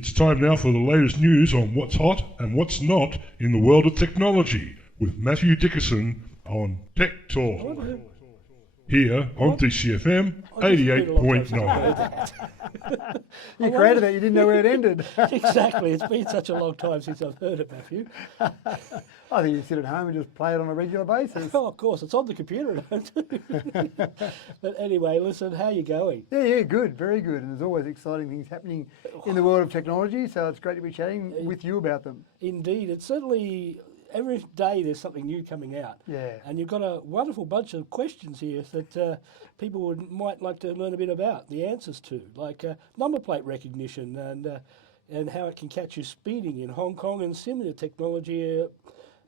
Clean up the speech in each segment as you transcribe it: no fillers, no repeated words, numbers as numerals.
It's time now for the latest news on what's hot and what's not in the world of technology with Mathew Dickerson on Tech Talk. Here on TCFM 88.9. You created that, you didn't know where it ended. Exactly, it's been such a long time since I've heard it, Matthew. I think you sit at home and just play it on a regular basis. Oh, of course, it's on the computer at home too. But anyway, listen, how are you going? Yeah, good, very good. And there's always exciting things happening in the world of technology, so it's great to be chatting with you about them. Indeed, it's certainly... Every day there's something new coming out. Yeah. And you've got a wonderful bunch of questions here that people might like to learn a bit about, the answers to, like number plate recognition and how it can catch you speeding in Hong Kong, and similar technology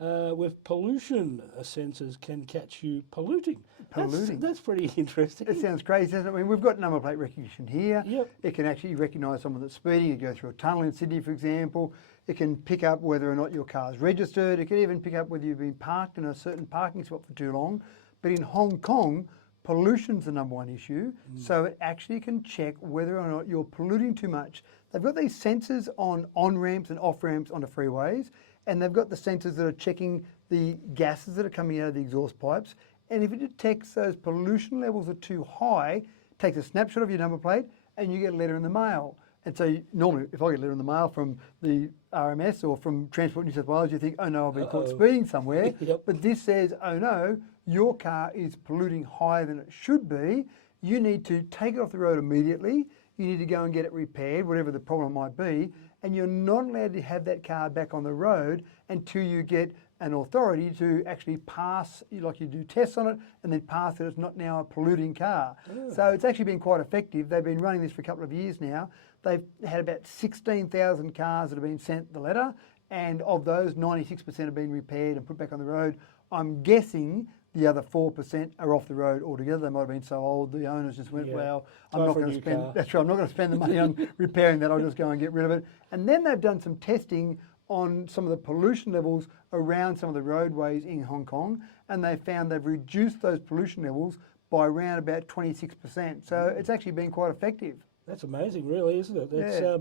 with pollution sensors can catch you polluting. That's pretty interesting. It sounds crazy, doesn't it? I mean, we've got number plate recognition here. Yep. It can actually recognise someone that's speeding. You go through a tunnel in Sydney, for example. It can pick up whether or not your car's registered. It can even pick up whether you've been parked in a certain parking spot for too long. But in Hong Kong, pollution's the number one issue. So it actually can check whether or not you're polluting too much. They've got these sensors on ramps and off ramps onto freeways, and they've got the sensors that are checking the gases that are coming out of the exhaust pipes. And if it detects those pollution levels are too high, it takes a snapshot of your number plate and you get a letter in the mail. And so normally, if I get a letter in the mail from the RMS or from Transport New South Wales, you think, oh no, I've been caught speeding somewhere. Yep. But this says, oh no, your car is polluting higher than it should be. You need to take it off the road immediately. You need to go and get it repaired, whatever the problem might be. And you're not allowed to have that car back on the road until you get an authority to actually pass, like you do tests on it, and then pass that it's not now a polluting car. So it's actually been quite effective. They've been running this for a couple of years now. They've had about 16,000 cars that have been sent the letter, and of those, 96% have been repaired and put back on the road. I'm guessing the other 4% are off the road altogether. They might have been so old, the owners just went, well, I'm not going to spend, that's right, I'm not going to spend the money on repairing that, I'll just go and get rid of it. And then they've done some testing on some of the pollution levels around some of the roadways in Hong Kong, and they found they've reduced those pollution levels by around about 26%. So it's actually been quite effective. That's amazing, really, isn't it? It's, Yeah.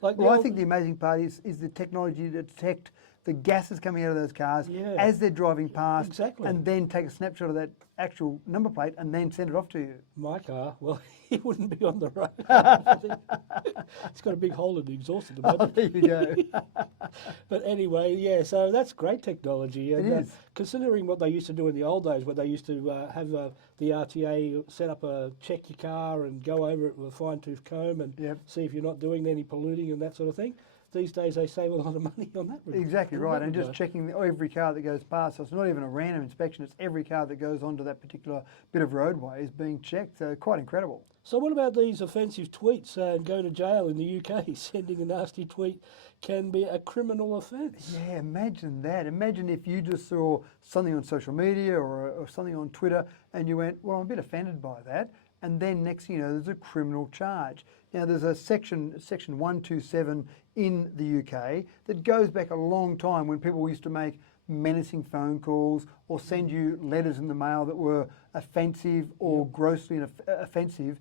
like Well, I think the amazing part is the technology to detect the gases coming out of those cars as they're driving past, Exactly. and then take a snapshot of that actual number plate and then send it off to you. My car, well, it wouldn't be on the road. It's got a big hole in the exhaust at the Oh, moment. there you go. But anyway, yeah, so that's great technology. And It is. Considering what they used to do in the old days, where they used to have the RTA set up check your car and go over it with a fine-tooth comb and see if you're not doing any polluting and that sort of thing. These days they save a lot of money on that. Exactly right, and just checking every car that goes past. So it's not even a random inspection, it's every car that goes onto that particular bit of roadway is being checked. So quite incredible. So what about these offensive tweets and go to jail in the UK? Sending a nasty tweet can be a criminal offence. Yeah, imagine that. Imagine if you just saw something on social media or something on Twitter and you went, well, I'm a bit offended by that. And then next thing you know, there's a criminal charge. Now, there's a section 127 in the UK that goes back a long time when people used to make menacing phone calls or send you letters in the mail that were offensive or grossly offensive.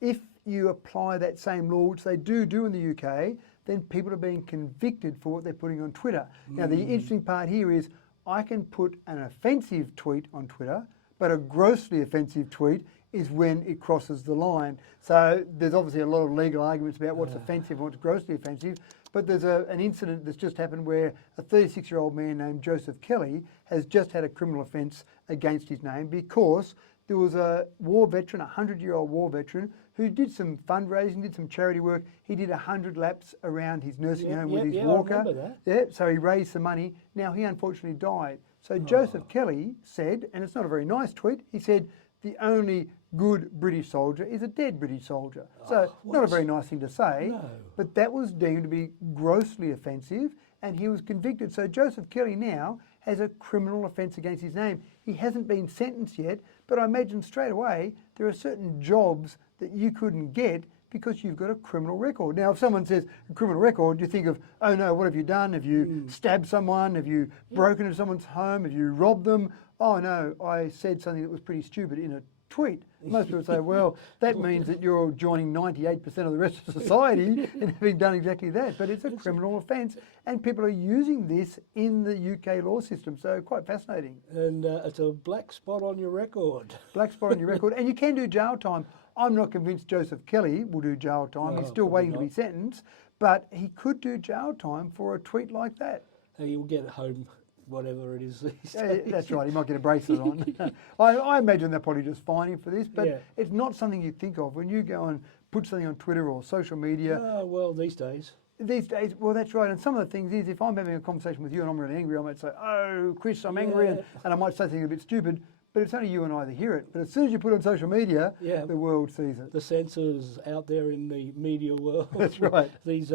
If you apply that same law, which they do in the UK, then people are being convicted for what they're putting on Twitter. Now, the interesting part here is I can put an offensive tweet on Twitter, but a grossly offensive tweet is when it crosses the line. So there's obviously a lot of legal arguments about what's offensive and what's grossly offensive, but there's an incident that's just happened where a 36-year-old man named Joseph Kelly has just had a criminal offence against his name because there was a war veteran, a 100-year-old war veteran, who did some fundraising, did some charity work. He did 100 laps around his nursing home with his walker. I remember that. Yeah, so he raised some money. Now he unfortunately died. So Joseph Kelly said, and it's not a very nice tweet, he said, the only good British soldier is a dead British soldier. So not a very nice thing to say, but that was deemed to be grossly offensive and he was convicted. So Joseph Kelly now has a criminal offence against his name. He hasn't been sentenced yet, but I imagine straight away there are certain jobs that you couldn't get because you've got a criminal record. Now, if someone says a criminal record, you think of, oh no, what have you done? Have you stabbed someone? Have you broken into someone's home? Have you robbed them? Oh no, I said something that was pretty stupid in a tweet. Most people say, well, that means that you're joining 98% of the rest of society in having done exactly that. But it's a criminal offence, and people are using this in the UK law system. So quite fascinating. And it's a black spot on your record. Black spot on your record. And you can do jail time. I'm not convinced Joseph Kelly will do jail time. No, He's still probably waiting to be sentenced. But he could do jail time for a tweet like that. And you'll get home, whatever it is these Yeah, days. that's right. He might get a bracelet on. I imagine they'll probably just fine him for this, but Yeah. it's not something you think of when you go and put something on Twitter or social media. Oh, well, these days. These days, well, that's right. And some of the things is, if I'm having a conversation with you and I'm really angry, I might say, "Oh, Chris, I'm angry," and I might say something a bit stupid. But it's only you and I that hear it. But as soon as you put it on social media, the world sees it. The censors out there in the media world. That's right. These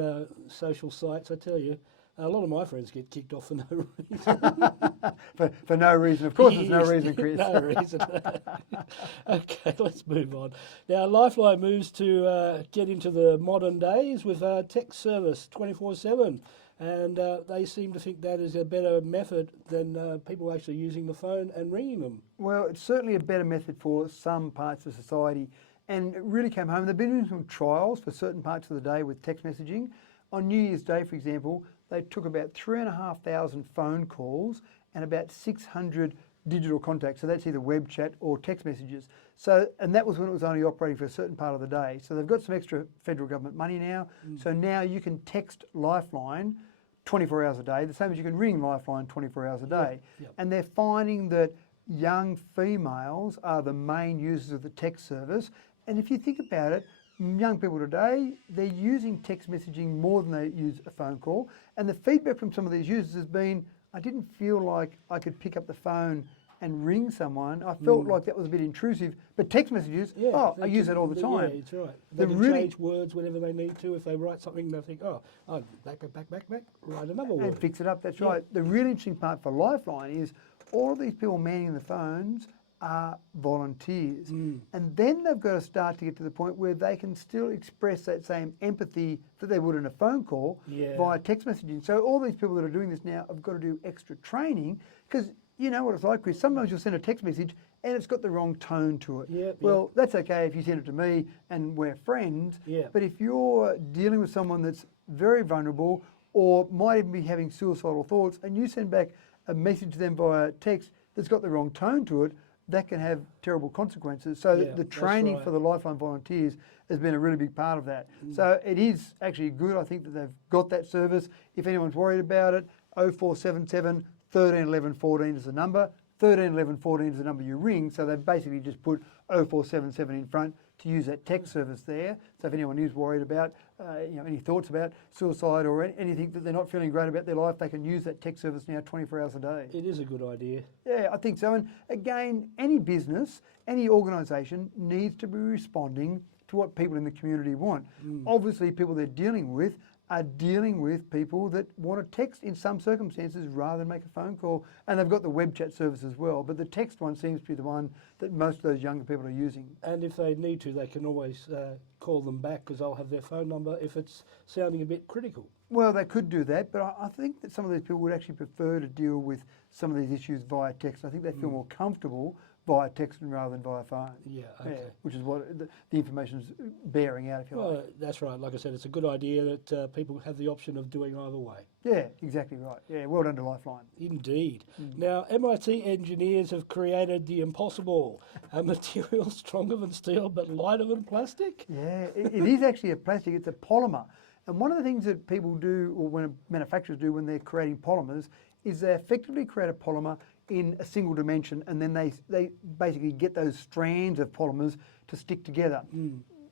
social sites, I tell you, a lot of my friends get kicked off for no reason. for no reason. Of course, there's no reason, Chris. No reason. Okay, let's move on. Now, Lifeline moves to get into the modern days with text service 24/7. And they seem to think that is a better method than people actually using the phone and ringing them. Well, it's certainly a better method for some parts of society. And it really came home. They've been doing some trials for certain parts of the day with text messaging. On New Year's Day, for example, they took about 3,500 phone calls and about 600 digital contacts. So that's either web chat or text messages. So, and that was when it was only operating for a certain part of the day. So they've got some extra federal government money now. So now you can text Lifeline 24 hours a day, the same as you can ring Lifeline 24 hours a day. Yep. And they're finding that young females are the main users of the text service. And if you think about it, young people today, they're using text messaging more than they use a phone call. And the feedback from some of these users has been, I didn't feel like I could pick up the phone and ring someone. I felt like that was a bit intrusive. But text messages, I use it all the time. Yeah, that's right. They can change words whenever they need to. If they write something, they think, back, write another word. And fix it up, that's right. The really interesting part for Lifeline is all of these people manning the phones are volunteers. And then they've got to start to get to the point where they can still express that same empathy that they would in a phone call via text messaging. So all these people that are doing this now have got to do extra training, because you know what it's like, Chris. Sometimes you'll send a text message and it's got the wrong tone to it. That's okay if you send it to me and we're friends. But if you're dealing with someone that's very vulnerable or might even be having suicidal thoughts and you send back a message to them via text that's got the wrong tone to it, that can have terrible consequences. So the training for the Lifeline volunteers has been a really big part of that. So it is actually good, I think, that they've got that service. If anyone's worried about it, 0477 13 11 14 is the number. 13 11 14 is the number you ring. So they've basically just put 0477 in front to use that text service there. So if anyone is worried about, any thoughts about suicide or anything that they're not feeling great about their life, they can use that text service now 24 hours a day. It is a good idea. Yeah, I think so. And again, any business, any organisation needs to be responding to what people in the community want. Obviously, people they're dealing with are dealing with people that want to text in some circumstances rather than make a phone call. And they've got the web chat service as well. But the text one seems to be the one that most of those younger people are using. And if they need to, they can always call them back because they'll have their phone number if it's sounding a bit critical. Well, they could do that, but I think that some of these people would actually prefer to deal with some of these issues via text. I think they feel more comfortable via text rather than via phone. Yeah, okay. Which is what the information's bearing out, if you like. That's right. Like I said, it's a good idea that people have the option of doing either way. Yeah, exactly right. Yeah, well done to Lifeline. Indeed. Now, MIT engineers have created the impossible, a material stronger than steel but lighter than plastic. Yeah, it is actually a plastic. It's a polymer. And one of the things that people do, or when manufacturers do when they're creating polymers, is they effectively create a polymer in a single dimension, and then they basically get those strands of polymers to stick together.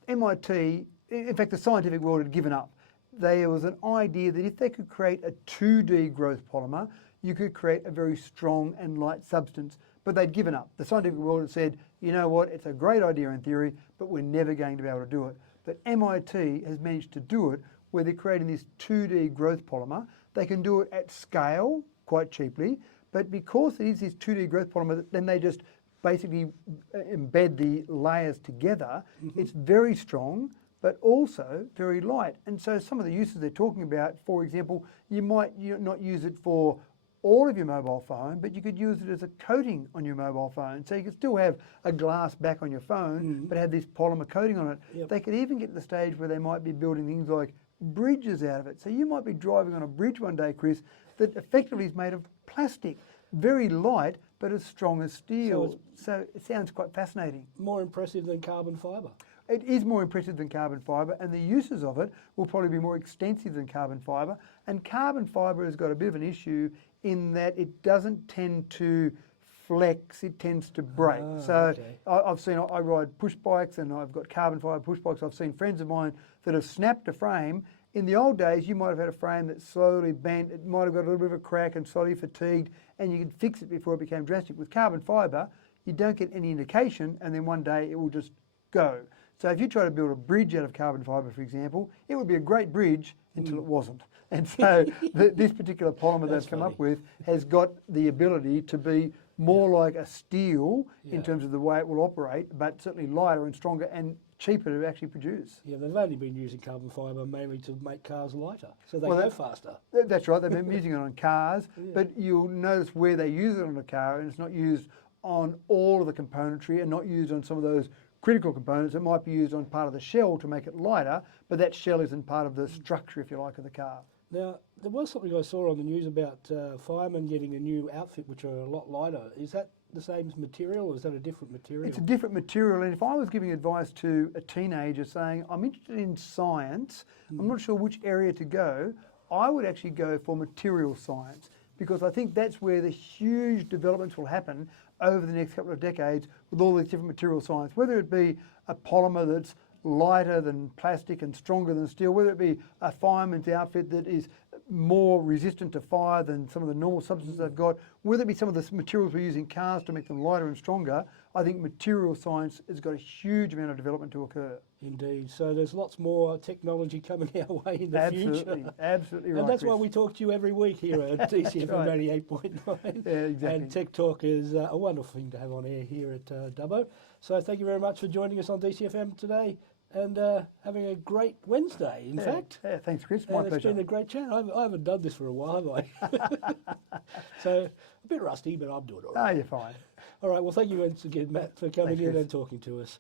MIT, in fact, the scientific world had given up. There was an idea that if they could create a 2D growth polymer, you could create a very strong and light substance. But they'd given up. The scientific world had said, you know what, it's a great idea in theory, but we're never going to be able to do it. But MIT has managed to do it, where they're creating this 2D growth polymer. They can do it at scale quite cheaply, but because it is this 2D growth polymer, then they just basically embed the layers together. It's very strong, but also very light. And so some of the uses they're talking about, for example, you might not use it for all of your mobile phone, but you could use it as a coating on your mobile phone. So you could still have a glass back on your phone, but have this polymer coating on it. Yep. They could even get to the stage where they might be building things like bridges out of it. So you might be driving on a bridge one day, Chris, that effectively is made of plastic, very light, but as strong as steel. So it sounds quite fascinating. More impressive than carbon fibre. It is more impressive than carbon fibre, and the uses of it will probably be more extensive than carbon fibre. And carbon fibre has got a bit of an issue in that it doesn't tend to flex, it tends to break. I've seen, I ride push bikes and I've got carbon fibre push bikes. I've seen friends of mine that have snapped a frame. In the old days, you might have had a frame that slowly bent, it might have got a little bit of a crack and slowly fatigued, and you could fix it before it became drastic. With carbon fibre, you don't get any indication, and then one day it will just go. So if you try to build a bridge out of carbon fibre, for example, it would be a great bridge until it wasn't. And so this particular polymer they've come up with has got the ability to be more like a steel in terms of the way it will operate, but certainly lighter and stronger and cheaper to actually produce. Yeah, they've only been using carbon fibre mainly to make cars lighter, so they go faster. That's right, they've been using it on cars, but you'll notice where they use it on a car, and it's not used on all of the componentry and not used on some of those critical components. It might be used on part of the shell to make it lighter, but that shell isn't part of the structure, if you like, of the car. Now, there was something I saw on the news about firemen getting a new outfit which are a lot lighter. Is that the same material, or is that a different material? It's a different material, and if I was giving advice to a teenager saying, I'm interested in science, I'm not sure which area to go, I would actually go for material science, because I think that's where the huge developments will happen over the next couple of decades with all these different material science, whether it be a polymer that's lighter than plastic and stronger than steel, whether it be a fireman's outfit that is more resistant to fire than some of the normal substances they've got, whether it be some of the materials we use in cars to make them lighter and stronger. I think material science has got a huge amount of development to occur. Indeed. So there's lots more technology coming our way in the future. Absolutely right. And that's Chris. why we talk to you every week here at DCFM 88.9. Yeah, exactly. And Tech Talk is a wonderful thing to have on air here at Dubbo. So thank you very much for joining us on DCFM today, and having a great Wednesday, in fact. Yeah, thanks, Chris. My pleasure. It's been a great chat. I haven't done this for a while, have I? So a bit rusty, but I'm doing all right. You're fine. All right, well, thank you once again, Matt, for coming Thanks, in Chris. and talking to us.